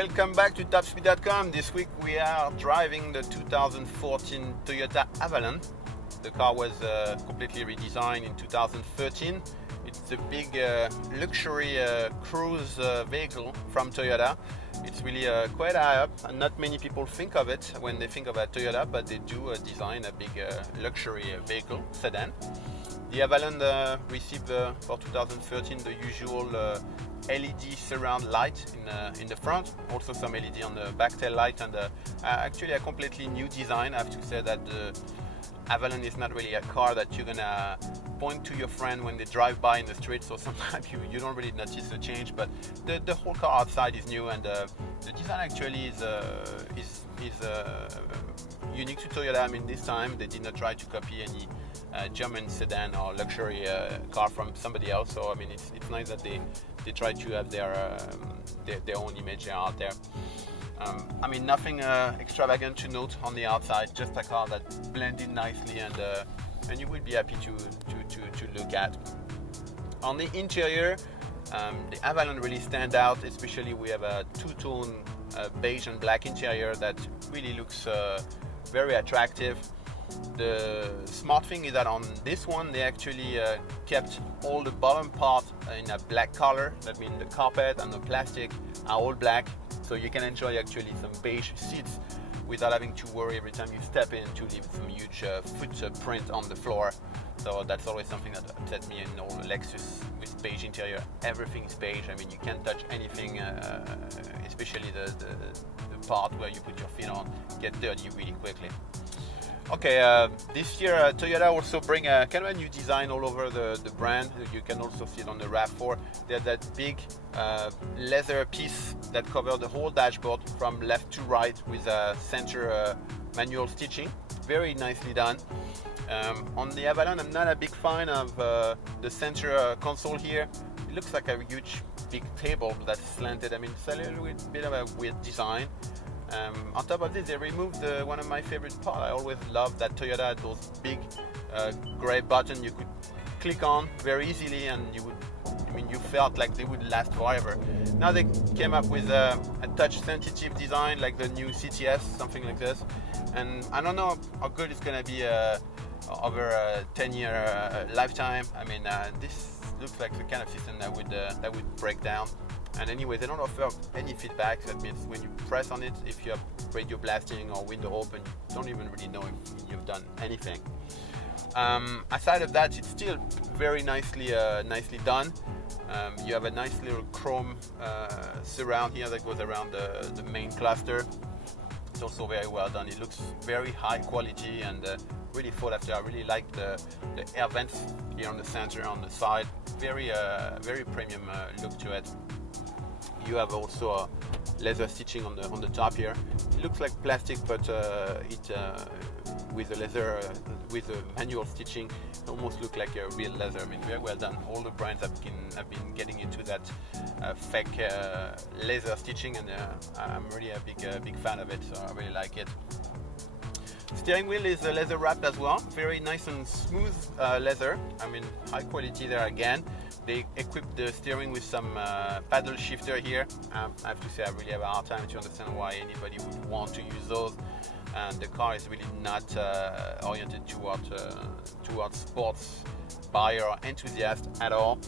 welcome back to topspeed.com. This week we are driving the 2014 Toyota Avalon. The car was completely redesigned in 2013. It's a big luxury cruise vehicle from Toyota. It's really quite high up, and not many people think of it when they think of a Toyota, but they do design a big luxury vehicle, sedan. The Avalon received for 2013 the usual LED surround light in the front, also some LED on the back tail light, and actually a completely new design. I have to say that the Avalon is not really a car that you're gonna point to your friend when they drive by in the street, so sometimes you don't really notice the change, but the whole car outside is new, and the design actually is unique to Toyota. I mean, this time they did not try to copy any German sedan or luxury car from somebody else, so I mean it's nice that they try to have their own image out there. I mean, nothing extravagant to note on the outside, just a car that blends in nicely, and you will be happy to look at. On the interior, the Avalon really stands out, especially we have a two-tone beige and black interior that really looks very attractive. The smart thing is that on this one they actually kept all the bottom part in a black color. That means the carpet and the plastic are all black, so you can enjoy actually some beige seats without having to worry every time you step in to leave some huge footprint on the floor. So that's always something that upsets me in all the Lexus with beige interior. Everything is beige. I mean, you can't touch anything, especially the part where you put your feet on, get dirty really quickly. Okay, this year Toyota also bring a kind of a new design all over the brand. You can also see it on the RAV4. They have that big leather piece that covers the whole dashboard from left to right with a center manual stitching. Very nicely done. On the Avalon, I'm not a big fan of the center console here. It looks like a huge big table that's slanted. I mean, it's a little bit of a weird design. On top of this, they removed one of my favorite parts. I always loved that Toyota had those big gray buttons you could click on very easily, and you felt like they would last forever. Now they came up with a touch-sensitive design, like the new CTS, something like this. And I don't know how good it's gonna be over a 10-year lifetime. I mean, this looks like the kind of system that would break down. And anyway, they don't offer any feedback. That means when you press on it, if you have radio blasting or window open, you don't even really know if you've done anything. Aside of that, it's still very nicely done. You have a nice little chrome surround here that goes around the main cluster. It's also very well done. It looks very high quality and really sought after. I really like the air vents here on the center, on the side. Very premium look to it. You have also a leather stitching on the top here. It looks like plastic, but with the leather, with the manual stitching, it almost looks like a real leather. I mean, very well done. All the brands have been getting into that fake leather stitching, and I'm really a big fan of it. So I really like it. Steering wheel is leather wrapped as well. Very nice and smooth leather. I mean, high quality there again. They equipped the steering with some paddle shifter here. I have to say, I really have a hard time to understand why anybody would want to use those. And the car is really not oriented towards sports buyer or enthusiast at all.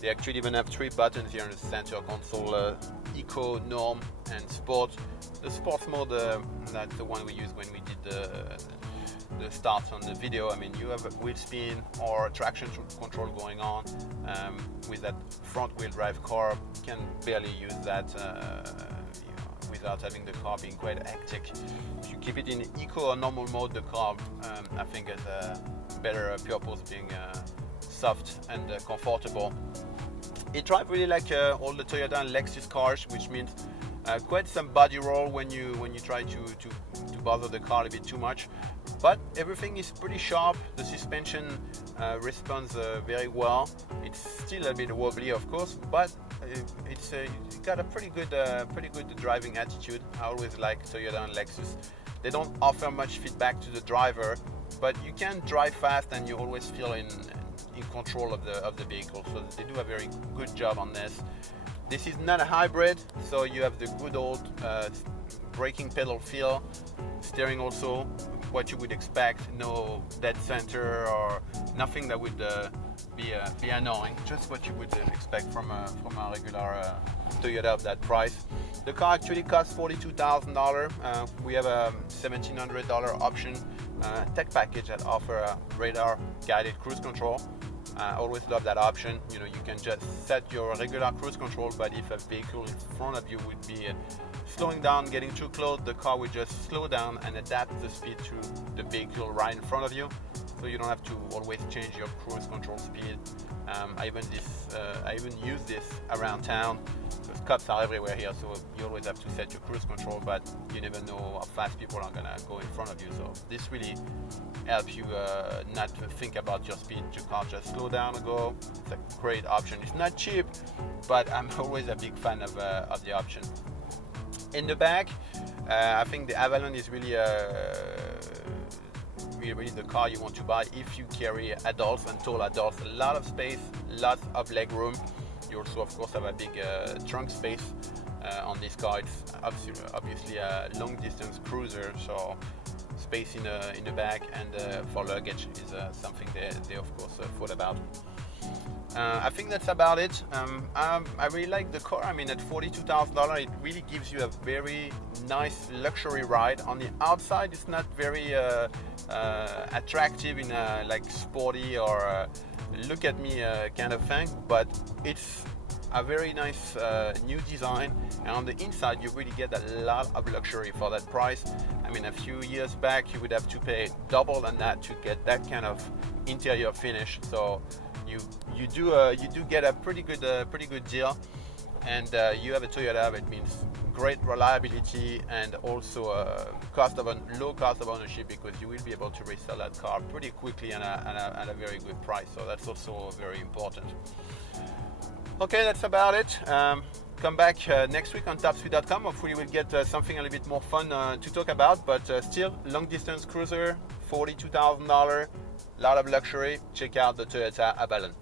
They actually even have 3 buttons here in the center console: Eco, Norm, and Sport. The sports mode, that's the one we used when we did the start on the video. I mean, you have a wheel spin or traction control going on. With that front wheel drive car, you can barely use that without having the car being quite hectic. If you keep it in eco or normal mode, the car I think has a better purpose, being soft and comfortable. It drives really like all the Toyota and Lexus cars, which means quite some body roll when you try to bother the car a bit too much. But everything is pretty sharp. The suspension responds very well. It's still a bit wobbly, of course, but it's got a pretty good driving attitude. I always like Toyota and Lexus. They don't offer much feedback to the driver, but you can drive fast and you always feel in control of the vehicle. So they do a very good job on this. This is not a hybrid, so you have the good old braking pedal feel, steering also what you would expect, no dead center or nothing that would be annoying, just what you would expect from a regular Toyota of that price. The car actually costs $42,000. We have a $1,700 option tech package that offer a radar guided cruise control. I always love that option. You know, you can just set your regular cruise control, but if a vehicle in front of you would be slowing down, getting too close, the car will just slow down and adapt the speed to the vehicle right in front of you. So you don't have to always change your cruise control speed. I even use this around town because cops are everywhere here, so you always have to set your cruise control, but you never know how fast people are gonna go in front of you. So this really helps you not to think about your speed. Your car just slow down and go. It's a great option. It's not cheap, but I'm always a big fan of the option. In the back, I think the Avalon is really the car you want to buy if you carry adults and tall adults. A lot of space, lots of leg room. You also, of course, have a big trunk space on this car. It's obviously a long distance cruiser, so space in the back and for luggage is something they of course thought about. I think that's about it. I really like the car. I mean, at $42,000, it really gives you a very nice luxury ride. On the outside, it's not very attractive in a like sporty or look at me kind of thing, but it's a very nice new design, and on the inside you really get a lot of luxury for that price. I mean, a few years back you would have to pay double than that to get that kind of interior finish. So you do get a pretty good deal, and you have a Toyota. It means great reliability and also low cost of ownership, because you will be able to resell that car pretty quickly and at a very good price. So that's also very important. Okay, that's about it. Come back next week on topspeed.com. Hopefully we'll get something a little bit more fun to talk about, but still long distance cruiser, $42,000, lot of luxury. Check out the Toyota Avalon.